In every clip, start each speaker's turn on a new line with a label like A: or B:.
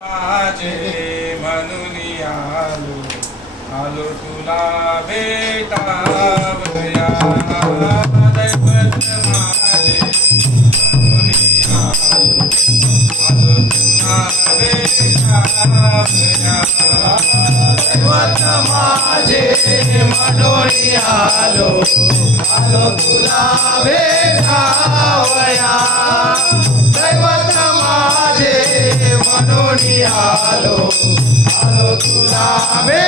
A: माझे म्हणून आलो आलो तुला भेटावया दैवत माझे म्हणून आलो आलो तुला भेटावया
B: दैवत माझे
A: म्हणून आलो आलो तुला
B: वे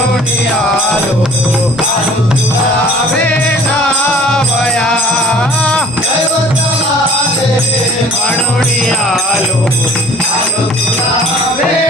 B: દુનિયાલો આવે નાવયા મણુણિયાલો આવે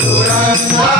B: Duranga.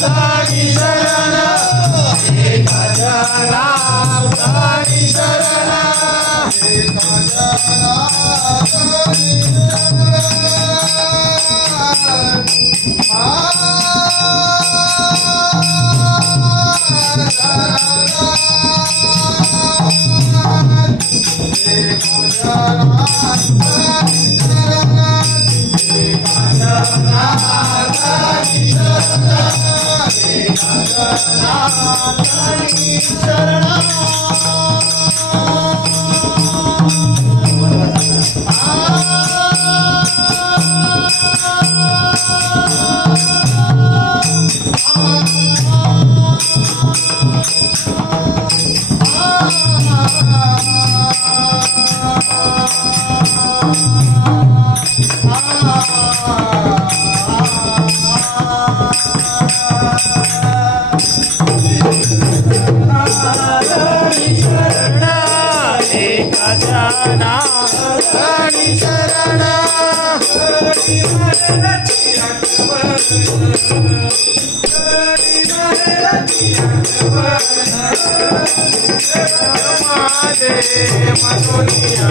B: शरण शरणा एका नाथानी शरण
A: हरी महाराजाची आठवण हरी महाराजाची आठवण
B: माझे मनोनिया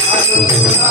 B: पांडुरंगा